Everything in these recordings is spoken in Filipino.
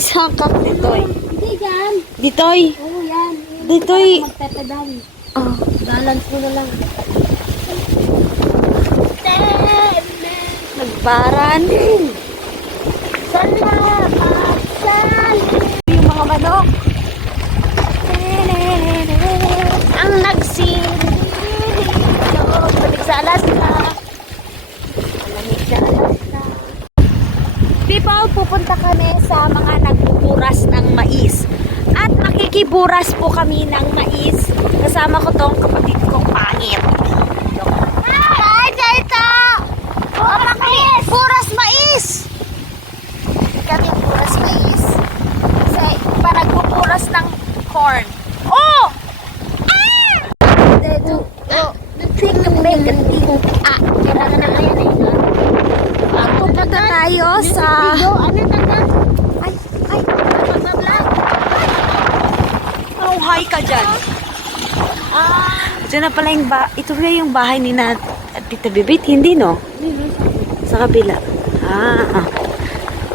Saan ka? Ditoy. Hindi yan. Ditoy. Oo, yan. Ditoy. Magpepedaw. Oh. Balance mo na lang. Nagbaran. Salamat. Yung mga manok. Ang nagsililo. Balik sa Alaska. Malamig sa Alaska. People, pupunta kami sa mga nagbuburas ng mais. At makikiburas po kami ng mais. Kasama ko tong kapatid kong pangit. Hi, Jaita! Buras mais! Kami buras mais. Kasi pa nagbuburas ng corn. Oh! Kailangan na ngayon eh. Pupunta tayo sa... Ano na? Ay! Anong hi ka dyan? Diyan na pala yung ito na yung bahay ni Tita Bibit, hindi no? Sa kabila.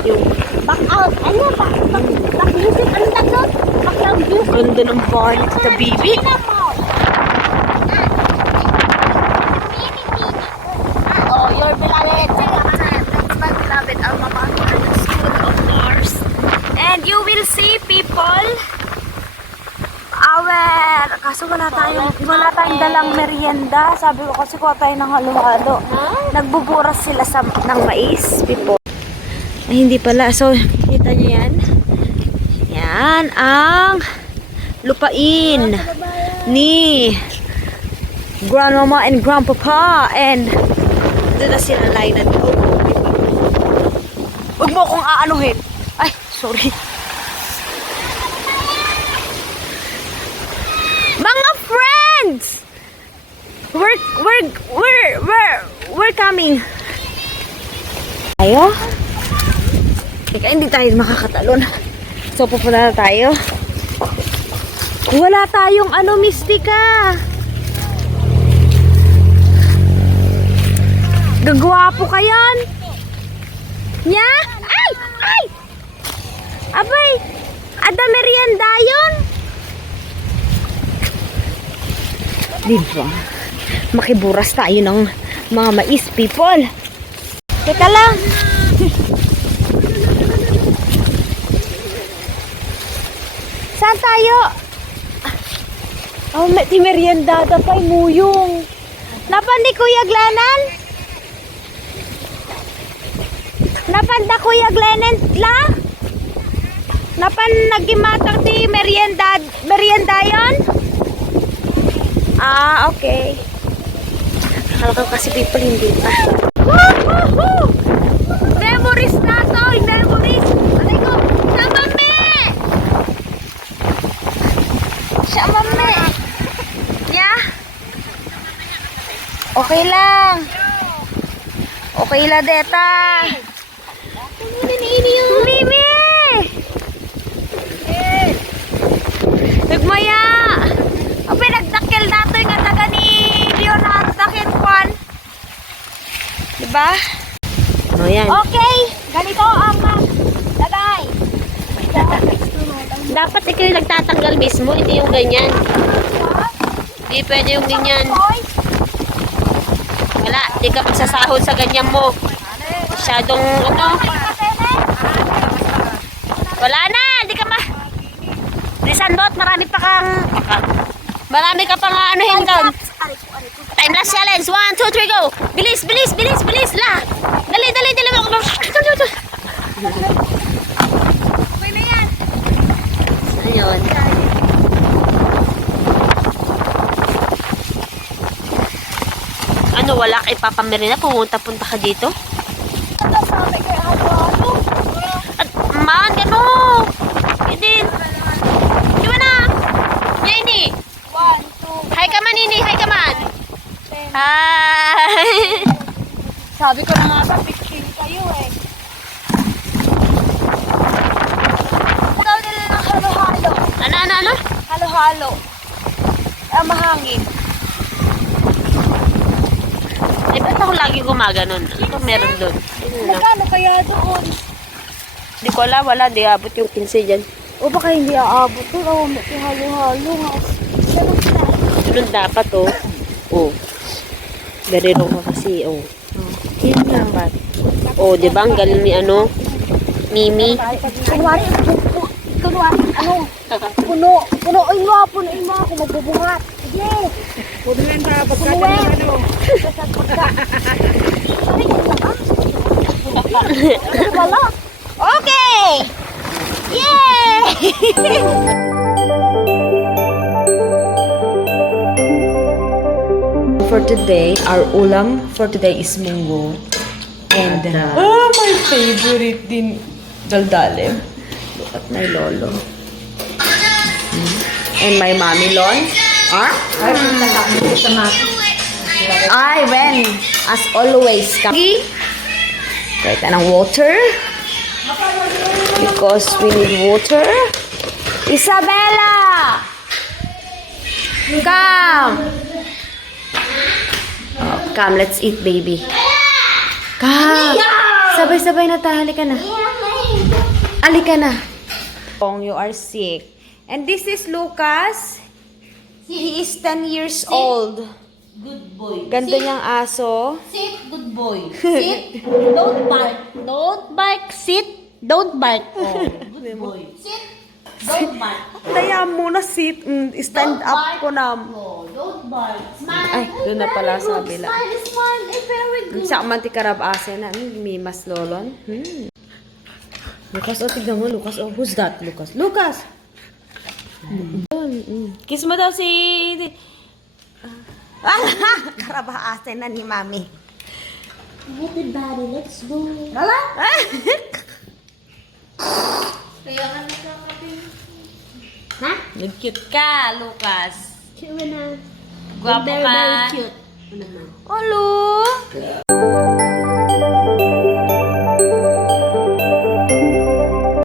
Yung Back out. Ano ba? Back-visit. Ano tagod? Back-visit. ganda ng bahay ni Tita Bibit. Oh, your beloved. That's my beloved alma mater, the School of Mars. And you will see people. Kaso wala tayong dalang merienda. Sabi ko kasi kuha tayo ng halo-halo. Nagbuburas sila ng mais, people. Ay, hindi pala. So, kita nyo yan? Yan ang lupain ni Grandmama and Grandpapa. And doon na sila line na doon. Huwag mo akong aanuhin. Ay, sorry. Mga friends! We're coming. Tayo? Teka, hindi tayo makakatalon. So, pupunta na tayo. Wala tayong Mystica. Gagwapo ka yan. Nya? Ay! Ay! Abay! Ada merienda yun? Diba? Makiburas tayo ng mga mais, people. Teka lang. Saan tayo? Oh, may merienda da pa muyong. Napan ni Kuya Glenan? Napan da Kuya Glenan la? Napan nagimatang ti merienda yon? Okay. Akala ko kasi people hindi pa. Woo! Memories na to! Memories! Alay ko! Siya mami! Yeah? Okay lang. Okay lang, Deta. Mimi! Nagmaya! O pinagdakil nato yung taga ni Leonardo Dakil Juan. Diba? O yan. Okay, ganito ang lagay. Dapat ikaw yung nagtatanggal mismo, hindi yung ganyan. Hindi pwede yung ganyan. Wala, hindi ka magsasahod sa ganyan mo. Masyadong wala na, hindi ka ma... Lisandot, marami ka pang anuhin doon. Time lapse challenge. 1, 2, 3, go. Bilis, bilis, bilis, bilis. La. Dali, dali, dali. Okay na yan. Ayun. Ano, wala kay Papa Merina? Pumunta-punta ka dito? Sabi kay Halo-Halo. At, man, gano'n. Hindi. Di ba na? Yan ini. 1, 2, Hi ka man, ini. Hi ka man. 10. Hi. Sabi ko na nga ba, picture kayo eh. Daw nila ng halo-halo. Ano? Halo-halo. Mahangin. Eh, ba't ako lagi gumaganon? Ano meron doon? Magkano kaya doon? Di ko alam, wala. Di abot yung 15 dyan. O baka hindi aabot to. O, may halo-halo nga. Ganun dapat, oh. Oh. Very wrong ka kasi, oh. Yun nga. Dapat. Oh, di ba? Ang galing ni ano? Mimi. Kunwari, punuin mo ako magbubuhat. Sige. Punuin sa pagkakas ng ano. Wala. Okay! Yay! For today, our ulam for today is munggo. And, my favorite din, daldalim. Look at my lolo. And my mommy lon. I when, as always, kaki. Right, ng water. Because we need water. Isabella! Come! Oh, come, let's eat, baby. Come! Sabay-sabay na tayo. Halika na. Halika na. You are sick. And this is Lucas. He is 10 years old. Good boy. Ganda niyang aso. Sit, good boy. Sit, don't bark. Don't bark. Sit, don't bark. Oh, good boy. Sit, don't bark. Kaya muna sit. Stand Don't up bark. ko na. Oh, don't bark. Smile. Ay, doon na pala sa kabila. Smile, smile. Very good. Sa mantikarab ase na. May mas lolon. Lucas, oh, tignan mo, Lucas. Oh, who's that, Lucas? Lucas! Kiss mo daw si... Karaba ase na ni Mami. Happy body, let's go. Lala? Kaya ka nakakapin. Ha? Nag-cute ka, Lucas. Cute na. Gwapo Very, ka. very cute. Ano naman? Olo!